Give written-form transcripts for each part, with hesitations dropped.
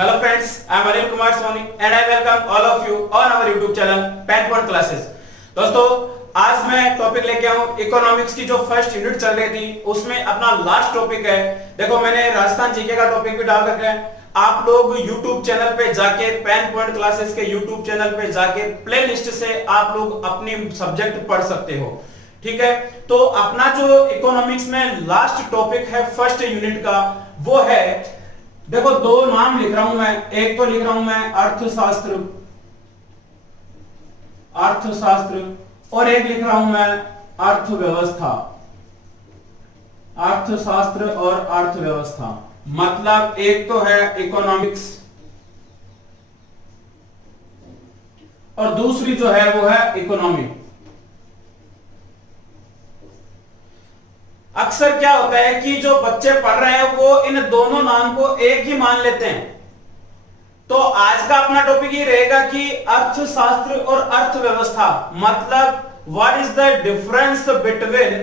Hello friends, I am Anil Kumar Soni and I welcome all of you on our YouTube channel Pen Point Classes। दोस्तों आज मैं topic लेके आया हूँ economics की जो फर्स्ट यूनिट चल रही थी उसमें अपना लास्ट टॉपिक है। देखो मैंने राजस्थान जीके का टॉपिक भी डाल रखा है। आप लोग YouTube चैनल पे जाके पेन पॉइंट क्लासेस के YouTube चैनल पे जाके प्लेलिस्ट से आप लोग अपनी सब्जेक्ट पढ़ सकते हो। ठीक है, तो अपना जो इकोनॉमिक्स में लास्ट टॉपिक है फर्स्ट यूनिट का वो है, देखो दो नाम लिख रहा हूं मैं, एक तो लिख रहा हूं मैं अर्थशास्त्र और एक लिख रहा हूं मैं अर्थव्यवस्था। अर्थशास्त्र और अर्थव्यवस्था मतलब एक तो है इकोनॉमिक्स और दूसरी जो है वो है इकोनॉमी। अक्सर क्या होता है कि जो बच्चे पढ़ रहे हैं वो इन दोनों नाम को एक ही मान लेते हैं। तो आज का अपना टॉपिक ये रहेगा कि अर्थशास्त्र और अर्थव्यवस्था मतलब what is the difference between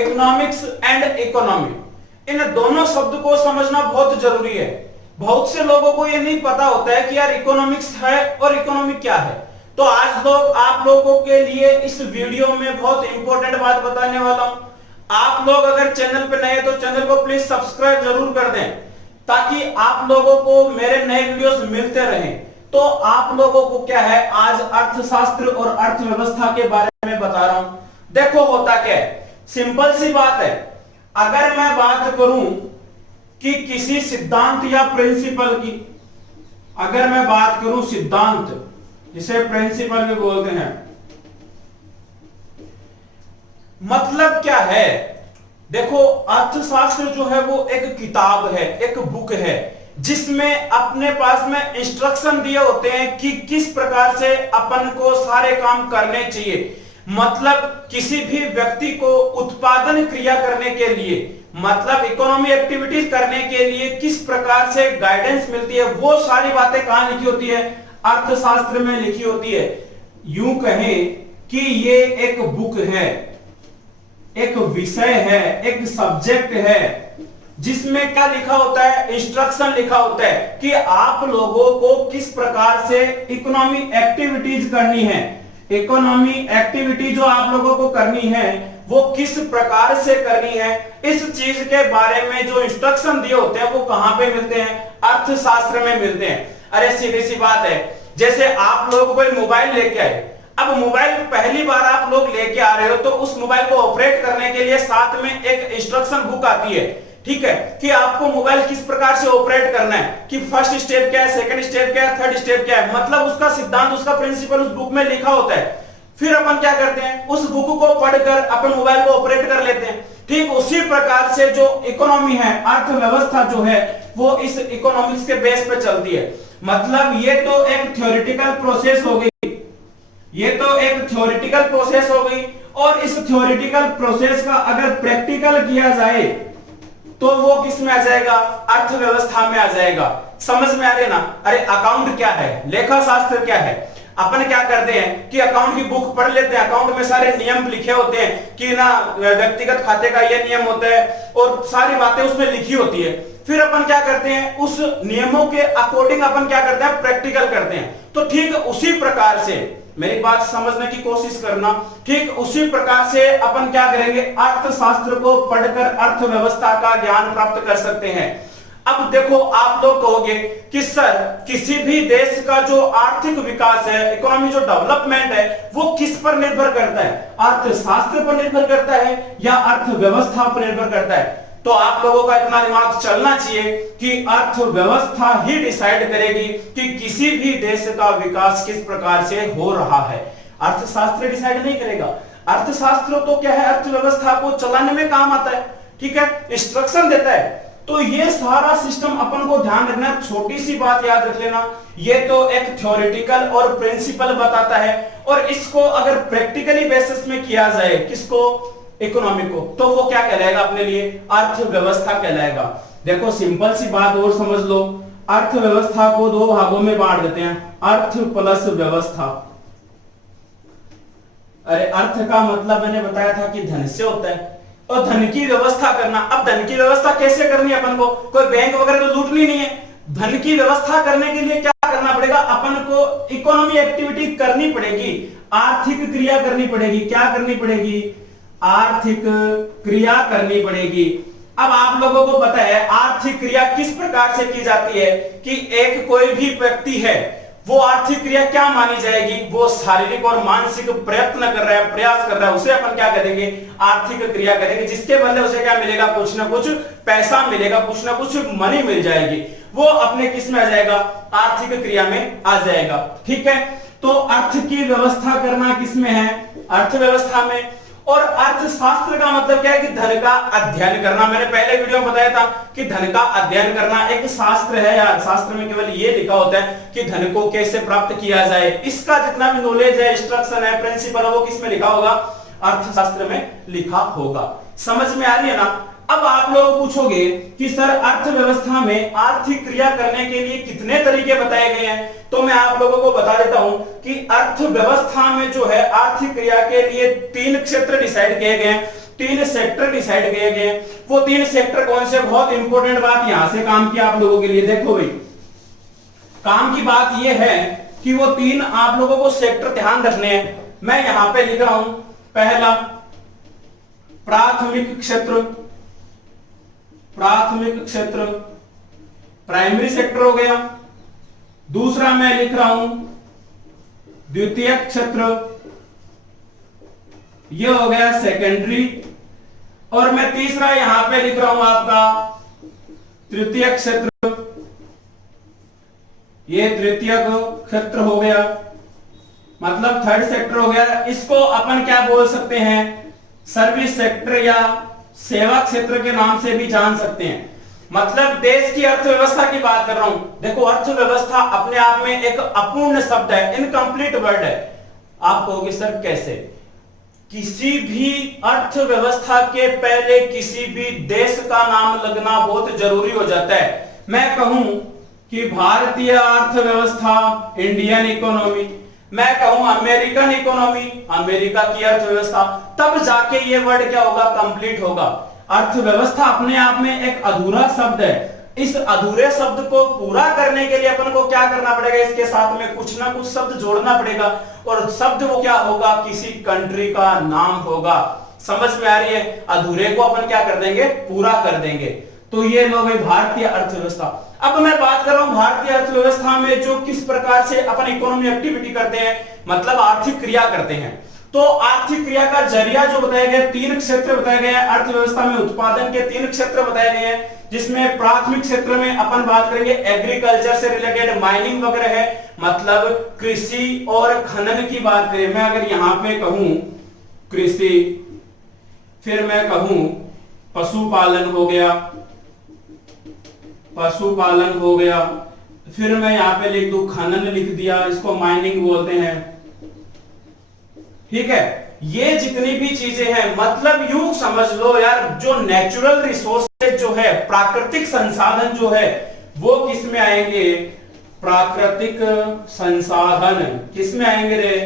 economics and economy. इन दोनों शब्द को समझना बहुत जरूरी है। बहुत से लोगों को ये नहीं पता होता है कि यार इकोनॉमिक्स है और इकोनॉमी क्या है। तो आज आप लोगों के लिए इस वीडियो में बहुत इंपॉर्टेंट बात बताने वाला हूं। आप लोग अगर चैनल पे नए हैं तो चैनल को प्लीज सब्सक्राइब जरूर कर दें ताकि आप लोगों को मेरे नए वीडियोस मिलते रहें। तो आप लोगों को क्या है, आज अर्थशास्त्र और अर्थव्यवस्था के बारे में बता रहा हूं। देखो होता क्या है, सिंपल सी बात है। अगर मैं बात करूं कि किसी सिद्धांत या प्रिंसिपल की, अगर मैं बात करूं सिद्धांत, जिसे प्रिंसिपल भी बोलते हैं, मतलब क्या है। देखो अर्थशास्त्र जो है वो एक किताब है, एक बुक है जिसमें अपने पास में इंस्ट्रक्शन दिए होते हैं कि किस प्रकार से अपन को सारे काम करने चाहिए। मतलब किसी भी व्यक्ति को उत्पादन क्रिया करने के लिए, मतलब इकोनॉमी एक्टिविटीज करने के लिए किस प्रकार से गाइडेंस मिलती है, वो सारी बातें कहां लिखी होती है, अर्थशास्त्र में लिखी होती है। यूं कहें कि ये एक बुक है, एक विषय है, एक सब्जेक्ट है जिसमें क्या लिखा होता है, इंस्ट्रक्शन लिखा होता है कि आप लोगों को किस प्रकार से इकोनॉमी एक्टिविटीज करनी है। इकोनॉमी एक्टिविटी जो आप लोगों को करनी है वो किस प्रकार से करनी है, इस चीज के बारे में जो इंस्ट्रक्शन दिए होते हैं वो कहां पे मिलते हैं, अर्थशास्त्र में मिलते हैं। अरे सीधी सी बात है, जैसे आप लोग कोई मोबाइल लेके आए, अब मोबाइल पहली बार आप लोग लेके आ रहे हो तो उस मोबाइल को ऑपरेट करने के लिए साथ में एक इंस्ट्रक्शन बुक आती है। ठीक है, कि आपको मोबाइल किस प्रकार से ऑपरेट करना है, कि फर्स्ट स्टेप क्या है, सेकंड स्टेप क्या है, थर्ड स्टेप क्या है, मतलब उसका सिद्धांत, उसका प्रिंसिपल उस बुक में लिखा होता है। फिर अपन क्या करते हैं, उस बुक को पढ़कर अपन मोबाइल को ऑपरेट कर लेते हैं। ठीक उसी प्रकार से जो इकोनॉमी है, अर्थव्यवस्था जो है वो इस इकोनॉमिक्स के बेस पे चलती है। मतलब ये तो एक थ्योरेटिकल प्रोसेस हो गई, ये तो एक थ्योरेटिकल प्रोसेस हो गई, और इस थ्योरेटिकल प्रोसेस का अगर प्रैक्टिकल किया जाए तो वो किस में आ जाएगा, अर्थव्यवस्था में आ जाएगा। समझ में आ रही ना। अरे अकाउंट क्या है, लेखा शास्त्र क्या है, अपन क्या करते हैं कि अकाउंट की बुक पढ़ लेते हैं, अकाउंट में सारे नियम लिखे होते हैं कि ना व्यक्तिगत खाते का ये नियम होता है और सारी बातें उसमें लिखी होती है। फिर अपन क्या करते हैं, उस नियमों के अकॉर्डिंग अपन क्या करते हैं, प्रैक्टिकल करते हैं। तो ठीक उसी प्रकार से, मेरी बात समझने की कोशिश करना, ठीक उसी प्रकार से अपन क्या करेंगे, अर्थशास्त्र को पढ़कर अर्थव्यवस्था का ज्ञान प्राप्त कर सकते हैं। अब देखो आप लोग कहोगे कि सर किसी भी देश का जो आर्थिक विकास है, इकोनॉमी जो डेवलपमेंट है वो किस पर निर्भर करता है, अर्थशास्त्र पर निर्भर करता है या अर्थव्यवस्था पर निर्भर करता है। तो आप लोगों का इतना दिमाग चलना चाहिए कि अर्थव्यवस्था ही डिसाइड करेगी कि किसी भी देश का विकास किस प्रकार से हो रहा है। अर्थशास्त्र डिसाइड नहीं करेगा। अर्थशास्त्र तो क्या है, अर्थव्यवस्था को चलाने में काम आता है। ठीक है, इंस्ट्रक्शन देता है। तो ये सारा सिस्टम अपन को ध्यान रखना। छोटी सी बात याद रख लेना, ये तो एक थ्योरेटिकल और प्रिंसिपल बताता है, और इसको अगर प्रैक्टिकली बेसिस में किया जाए, किसको, इकोनॉमी को, तो वो क्या कहलाएगा अपने लिए, अर्थव्यवस्था कहलाएगा। देखो सिंपल सी बात और समझ लो, अर्थव्यवस्था को दो भागों में बांट देते हैं, अर्थ प्लस व्यवस्था। अरे अर्थ का मतलब मैंने बताया था कि धन से होता है, और धन की व्यवस्था करना। अब धन की व्यवस्था कैसे करनी है अपन को, कोई बैंक वगैरह तो लूटनी नहीं है, धन की व्यवस्था करने के लिए क्या करना पड़ेगा, अपन को इकोनॉमी एक्टिविटी करनी पड़ेगी, आर्थिक क्रिया करनी पड़ेगी। क्या करनी पड़ेगी, आर्थिक क्रिया करनी पड़ेगी। अब आप लोगों को पता है आर्थिक क्रिया किस प्रकार से की जाती है कि एक कोई भी व्यक्ति है वो आर्थिक क्रिया क्या मानी जाएगी, वो शारीरिक और मानसिक प्रयत्न कर रहा है, प्रयास कर रहा है, उसे अपन क्या करेंगे, आर्थिक क्रिया करेंगे, जिसके बदले उसे क्या मिलेगा, कुछ ना कुछ पैसा मिलेगा, कुछ ना कुछ मनी मिल जाएगी, वो अपने किस में आ जाएगा, आर्थिक क्रिया में आ जाएगा। ठीक है, तो अर्थ की व्यवस्था करना किसमें है, अर्थव्यवस्था में। और अर्थशास्त्र का मतलब क्या है कि धन का अध्ययन करना। मैंने पहले वीडियो में बताया था कि धन का अध्ययन करना एक शास्त्र है यार, शास्त्र में केवल ये लिखा होता है कि धन को कैसे प्राप्त किया जाए, इसका जितना भी नॉलेज है, इंस्ट्रक्शन है, प्रिंसिपल है, वो किस में लिखा होगा, अर्थशास्त्र में लिखा होगा। समझ में आ रही है ना। अब आप लोग पूछोगे कि सर अर्थव्यवस्था में आर्थिक क्रिया करने के लिए कितने तरीके बताए गए हैं, तो मैं आप लोगों को बता देता हूं कि अर्थव्यवस्था में जो है आर्थिक क्रिया के लिए 3 क्षेत्र डिसाइड किए गए हैं, 3 सेक्टर डिसाइड किए गए हैं। वो 3 सेक्टर कौन से, बहुत इंपॉर्टेंट बात यहां से काम की आप लोगों के लिए। देखो भाई, काम की बात यह है कि वो 3 आप लोगों को सेक्टर ध्यान रखने हैं। मैं यहां पे लिख रहा हूं, पहला प्राथमिक क्षेत्र, प्राथमिक क्षेत्र प्राइमरी सेक्टर हो गया। दूसरा मैं लिख रहा हूं द्वितीयक क्षेत्र, यह हो गया सेकेंडरी। और मैं तीसरा यहां पे लिख रहा हूं आपका तृतीयक क्षेत्र, यह तृतीयक क्षेत्र हो गया, मतलब थर्ड सेक्टर हो गया। इसको अपन क्या बोल सकते हैं, सर्विस सेक्टर या सेवा क्षेत्र के नाम से भी जान सकते हैं। मतलब देश की अर्थव्यवस्था की बात कर रहा हूं। देखो अर्थव्यवस्था अपने आप में एक अपूर्ण शब्द है, इनकम्प्लीट वर्ड है। आप कहोगे सर कैसे, किसी भी अर्थव्यवस्था के पहले किसी भी देश का नाम लगना बहुत जरूरी हो जाता है। मैं कहूं कि भारतीय अर्थव्यवस्था, इंडियन इकोनॉमी, मैं कहूं अमेरिकन इकोनॉमी, अमेरिका की अर्थव्यवस्था, तब जाके ये वर्ड क्या होगा, कंप्लीट होगा। अर्थव्यवस्था अपने आप में एक अधूरा शब्द है। इस अधूरे शब्द को पूरा करने के लिए अपन को क्या करना पड़ेगा, इसके साथ में कुछ ना कुछ शब्द जोड़ना पड़ेगा। और शब्द वो क्या होगा, किसी कंट्री का नाम होगा। समझ में आ रही है, अधूरे को अपन क्या कर देंगे, पूरा कर देंगे। तो ये लोग है भारतीय अर्थव्यवस्था। अब मैं बात कर रहा हूं भारतीय अर्थव्यवस्था में जो किस प्रकार से अपन इकोनॉमी एक्टिविटी करते हैं, मतलब आर्थिक क्रिया करते हैं। तो आर्थिक क्रिया का जरिया जो बताया गया, 3 क्षेत्र बताए गए हैं अर्थव्यवस्था में। उत्पादन के 3 क्षेत्र बताए गए हैं, जिसमें प्राथमिक क्षेत्र में अपन बात करेंगे एग्रीकल्चर से रिलेटेड, माइनिंग वगैरह है, मतलब कृषि और खनन की बात करें। मैं अगर यहां पे कहूं कृषि, फिर मैं कहूं पशुपालन हो गया, पशुपालन हो गया, फिर मैं यहां पे लिख दूं खनन, लिख दिया, इसको माइनिंग बोलते हैं। ठीक है, ये जितनी भी चीजें हैं, मतलब यूं समझ लो यार, जो नेचुरल रिसोर्सेज जो है, प्राकृतिक संसाधन जो है, वो किस में आएंगे, प्राकृतिक संसाधन किस में आएंगे रे,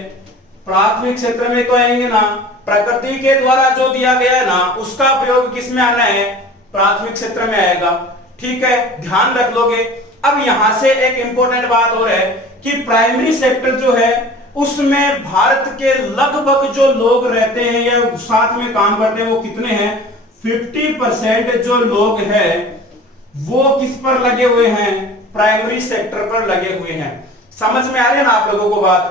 प्राथमिक क्षेत्र में तो आएंगे ना। प्रकृति के द्वारा जो दिया गया है ना, उसका प्रयोग किस में आना है, प्राथमिक क्षेत्र में आएगा। ठीक है, ध्यान रख लोगे। अब यहां से एक इंपॉर्टेंट बात और है कि प्राइमरी सेक्टर जो है उसमें भारत के लगभग जो लोग रहते हैं या साथ में काम करते हैं वो कितने हैं, 50% जो लोग हैं वो किस पर लगे हुए हैं, प्राइमरी सेक्टर पर लगे हुए हैं। समझ में आ रही है ना आप लोगों को बात,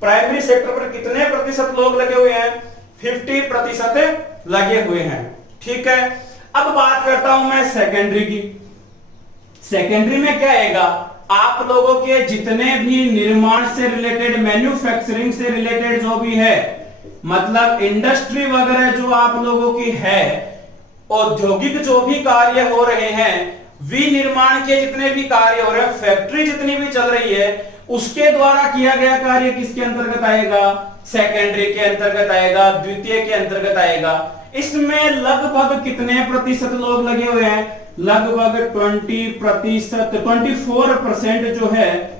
प्राइमरी सेक्टर पर कितने प्रतिशत लोग लगे हुए हैं, 50% लगे हुए हैं। ठीक है, अब बात करता हूं मैं सेकेंडरी की। सेकेंडरी में क्या आएगा, आप लोगों के जितने भी निर्माण से रिलेटेड, मैन्युफैक्चरिंग से रिलेटेड जो भी है, मतलब इंडस्ट्री वगैरह जो आप लोगों की है, औद्योगिक जो भी कार्य हो रहे हैं, विनिर्माण के जितने भी कार्य हो रहे हैं, फैक्ट्री जितनी भी चल रही है, उसके द्वारा किया गया कार्य किसके अंतर्गत आएगा, सेकेंडरी के अंतर्गत आएगा, द्वितीय के अंतर्गत आएगा। इसमें लगभग कितने प्रतिशत लोग लगे हुए हैं, लगभग 24% जो है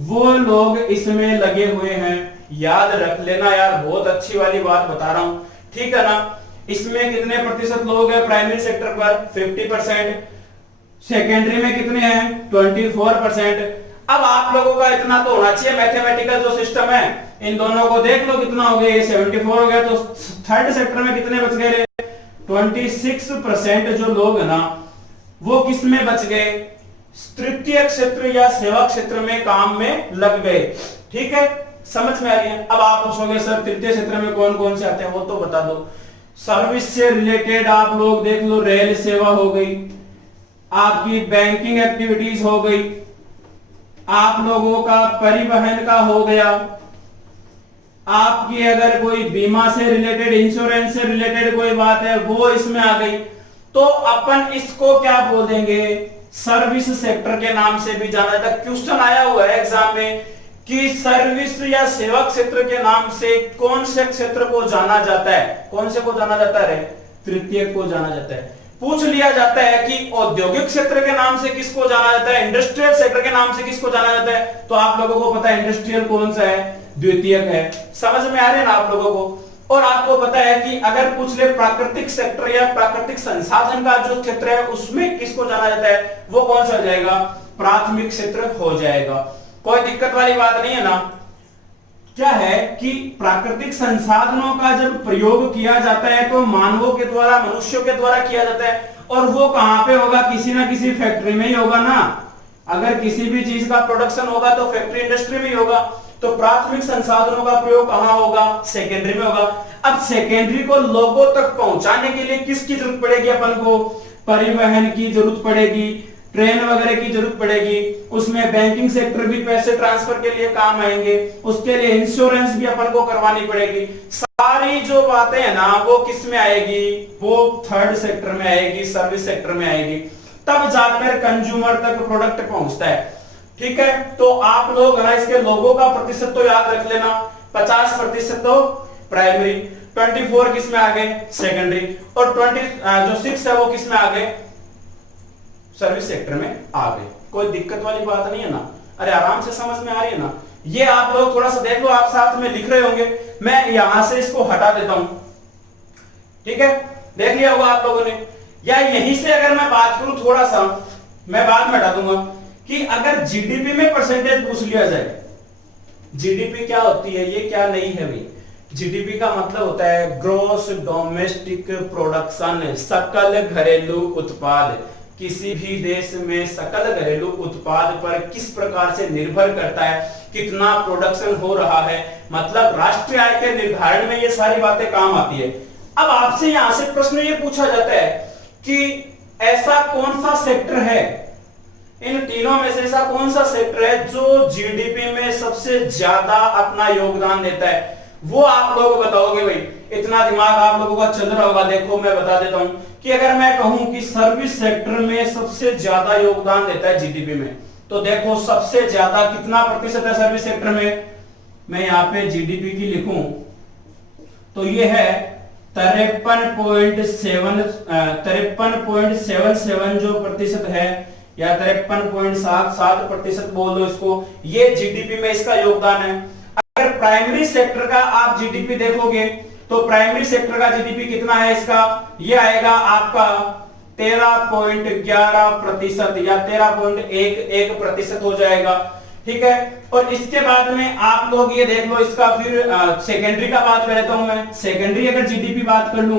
वो लोग इसमें लगे हुए हैं। याद रख लेना यार, बहुत अच्छी वाली बात बता रहा हूं, ठीक है ना। इसमें कितने प्रतिशत लोग हैं प्राइमरी सेक्टर पर, 50%। सेकेंडरी में कितने हैं 24%। अब आप लोगों का इतना तो होना चाहिए, मैथमेटिकल जो सिस्टम है इन दोनों को देख लो कितना हो गया, ये 74 हो गया, तो थर्ड सेक्टर में कितने बच गए 26% जो लोग है ना वो किस में बच गए, तृतीय क्षेत्र या सेवा क्षेत्र में काम में लग गए। ठीक है, समझ में आ रही है। अब आप पूछोगे सर तृतीय क्षेत्र में कौन कौन से आते हैं, वो तो बता दो। सर्विस से रिलेटेड आप लोग देख लो, रेल सेवा हो गई, आपकी बैंकिंग एक्टिविटीज हो गई, आप लोगों का परिवहन का हो गया, आपकी अगर कोई बीमा से रिलेटेड, इंश्योरेंस से रिलेटेड कोई बात है वो इसमें आ गई, तो अपन इसको क्या बोल देंगे, सर्विस सेक्टर के नाम से भी जाना जाता है। क्वेश्चन आया हुआ है एग्जाम में कि सर्विस या सेवा क्षेत्र के नाम से कौन से क्षेत्र को जाना जाता है, कौन से को जाना जाता है, तृतीय को जाना जाता है। पूछ लिया जाता है कि औद्योगिक क्षेत्र के नाम से किसको जाना जाता है, इंडस्ट्रियल सेक्टर के नाम से किसको जाना जाता है, तो आप लोगों को पता है इंडस्ट्रियल कौन सा है, द्वितीयक है। समझ में आ रहे हैं ना आप लोगों को। और आपको पता है कि अगर पूछ ले प्राकृतिक सेक्टर या प्राकृतिक संसाधन का जो क्षेत्र है उसमें किसको जाना जाता है, वो कौन सा हो जाएगा, प्राथमिक क्षेत्र हो जाएगा। कोई दिक्कत वाली बात नहीं है ना। क्या है कि प्राकृतिक संसाधनों का जब प्रयोग किया जाता है तो मानवों के द्वारा, मनुष्यों के द्वारा किया जाता है, और वो कहां पे होगा, किसी ना किसी फैक्ट्री में ही होगा ना। अगर किसी भी चीज का प्रोडक्शन होगा तो फैक्ट्री इंडस्ट्री में ही होगा। तो प्राथमिक संसाधनों का प्रयोग कहां होगा, सेकेंडरी में होगा। अब सेकेंडरी को लोगों तक पहुंचाने के लिए किसकी जरूरत पड़ेगी, अपन को परिवहन की जरूरत पड़ेगी, ट्रेन वगैरह की जरूरत पड़ेगी, उसमें बैंकिंग सेक्टर भी पैसे ट्रांसफर के लिए काम आएंगे, उसके लिए इंश्योरेंस भी अपन को करवानी पड़ेगी। सारी जो बातें हैं ना वो किस में आएगी, वो थर्ड सेक्टर में आएगी, सर्विस सेक्टर में आएगी। तब जाकर कंज्यूमर तक प्रोडक्ट पहुंचता है। ठीक है, तो आप लोग ना इसके लोगों का प्रतिशत तो याद रख लेना, 50% तो प्राइमरी, 24 किस में आ गए, सेकेंडरी, और 26 है वो किस में आ गए, सर्विस सेक्टर में आ गए। कोई दिक्कत वाली बात नहीं है ना। अरे आराम से समझ में आ रही है ना। ये आप लोग थोड़ा सा देख लो, आप साथ में लिख रहे होंगे, मैं यहां से इसको हटा देता हूं। ठीक है, देख लिया होगा आप लोगों ने। या यहीं से अगर मैं बात करूं थोड़ा सा, मैं बाद में हटा दूंगा, कि अगर जीडीपी में परसेंटेज पूछ लिया जाए, जीडीपी क्या होती है, ये क्या नहीं है भाई। जीडीपी का मतलब होता है ग्रोस डोमेस्टिक प्रोडक्शन, सकल घरेलू उत्पाद। किसी भी देश में सकल घरेलू उत्पाद पर किस प्रकार से निर्भर करता है, कितना प्रोडक्शन हो रहा है, मतलब राष्ट्रीय आय के निर्धारण में ये सारी बातें काम आती है। अब आपसे यहां से प्रश्न ये पूछा जाता है कि ऐसा कौन सा सेक्टर है, इन तीनों में से ऐसा कौन सा सेक्टर है जो जीडीपी में सबसे ज्यादा अपना योगदान देता है, वो आप लोग बताओगे भाई। इतना दिमाग आप लोगों का चल रहा होगा। देखो मैं बता देता हूं कि अगर मैं कहूं कि सर्विस सेक्टर में सबसे ज्यादा योगदान देता है जीडीपी में, तो देखो सबसे ज्यादा कितना प्रतिशत है सर्विस सेक्टर में, मैं यहां पे जीडीपी की लिखूं तो ये है 53.77 जो प्रतिशत है, या 53.77% बोल दो इसको, ये जीडीपी में इसका योगदान है। अगर प्राइमरी सेक्टर का आप जीडीपी देखोगे तो प्राइमरी सेक्टर का जीडीपी कितना है इसका, ये आएगा आपका 13.11% या 13.11% हो जाएगा। ठीक है, और इसके बाद में आप लोग ये देख लो इसका, फिर सेकेंडरी का बात कर लेता हूं मैं। सेकेंडरी अगर जीडीपी बात कर लूं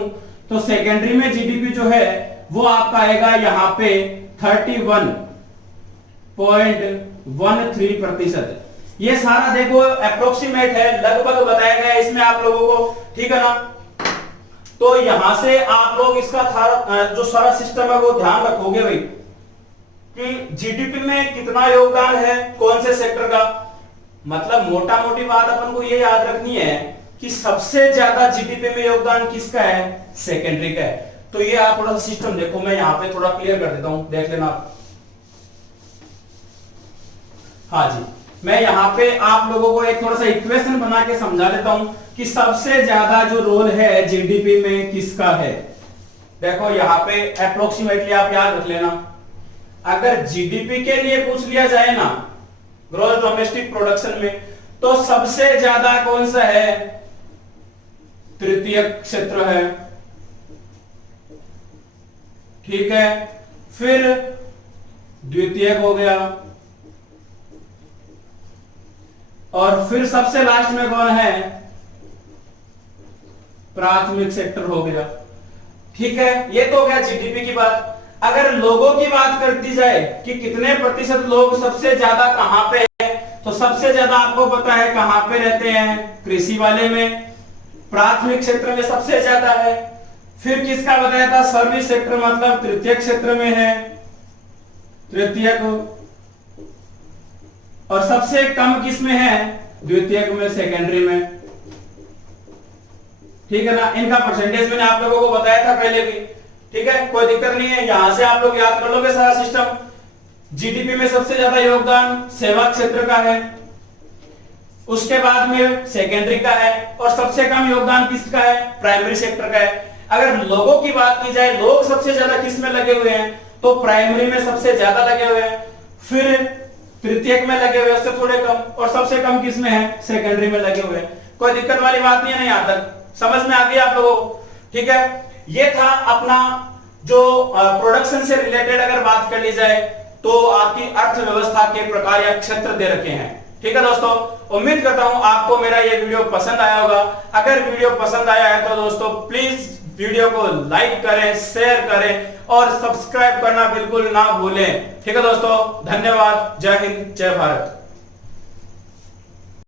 तो सेकेंडरी में जीडीपी जो है वो आपका आएगा यहां पे 31.13%। ये सारा देखो अप्रोक्सीमेट है, लगभग बताया गया है इसमें आप लोगों को। ठीक है ना, तो यहां से आप लोग इसका जो सारा सिस्टम है वो ध्यान रखोगे भाई कि जीडीपी में कितना योगदान है कौन से सेक्टर का। मतलब मोटा मोटी बात अपन को ये याद रखनी है कि सबसे ज्यादा जीडीपी में योगदान किसका है, सेकेंडरी का है। तो ये आप थोड़ा सा सिस्टम देखो, मैं यहां पे थोड़ा क्लियर कर देता हूं, देख लेना आप। हाँ जी, मैं यहां पे आप लोगों को एक थोड़ा सा इक्वेशन बना के समझा देता हूं कि सबसे ज्यादा जो रोल है जीडीपी में किसका है। देखो यहां पे अप्रोक्सीमेटली आप याद रख लेना, अगर जीडीपी के लिए पूछ लिया जाए ना, ग्रॉस डोमेस्टिक प्रोडक्शन में, तो सबसे ज्यादा कौन सा है, तृतीय क्षेत्र है। ठीक है, फिर द्वितीयक हो गया, और फिर सबसे लास्ट में कौन है, प्राथमिक सेक्टर हो गया। ठीक है, ये तो हो गया जीडीपी की बात। अगर लोगों की बात कर दी जाए कि कितने प्रतिशत लोग सबसे ज्यादा कहां पे है, तो सबसे ज्यादा आपको पता है कहां पे रहते हैं, कृषि वाले में, प्राथमिक क्षेत्र में सबसे ज्यादा है। फिर किसका बताया था, सर्विस सेक्टर मतलब तृतीयक क्षेत्र में है, तृतीयक, और सबसे कम किस में है, द्वितीयक में, सेकेंडरी में। ठीक है ना, इनका परसेंटेज मैंने आप लोगों को बताया था पहले भी। ठीक है, कोई दिक्कत नहीं है, यहां से आप लोग याद कर लोगे सारा सिस्टम। जीडीपी में सबसे ज्यादा योगदान सेवा क्षेत्र का है, उसके बाद में सेकेंडरी का है, और सबसे कम योगदान किसका है, प्राइमरी सेक्टर का है। अगर लोगों की बात की जाए, लोग सबसे ज्यादा किस में लगे हुए हैं, तो प्राइमरी में सबसे ज्यादा लगे हुए हैं, फिर तृतीयक में लगे हुए, उससे थोड़े कम, और सबसे कम किस में है, सेकेंडरी में लगे हुए हैं। कोई दिक्कत वाली बात नहीं है, यहां तक समझ में आ गई आप लोगों को। ठीक है, ये था अपना जो प्रोडक्शन से रिलेटेड अगर बात कर ली जाए तो आपकी अर्थव्यवस्था के प्रकार या क्षेत्र दे रखे हैं। ठीक है दोस्तों, उम्मीद करता हूं आपको मेरा ये वीडियो पसंद आया होगा। अगर वीडियो पसंद आया है तो दोस्तों प्लीज वीडियो को लाइक करें, शेयर करें और सब्सक्राइब करना बिल्कुल ना भूलें। ठीक है दोस्तों, धन्यवाद, जय हिंद, जय भारत।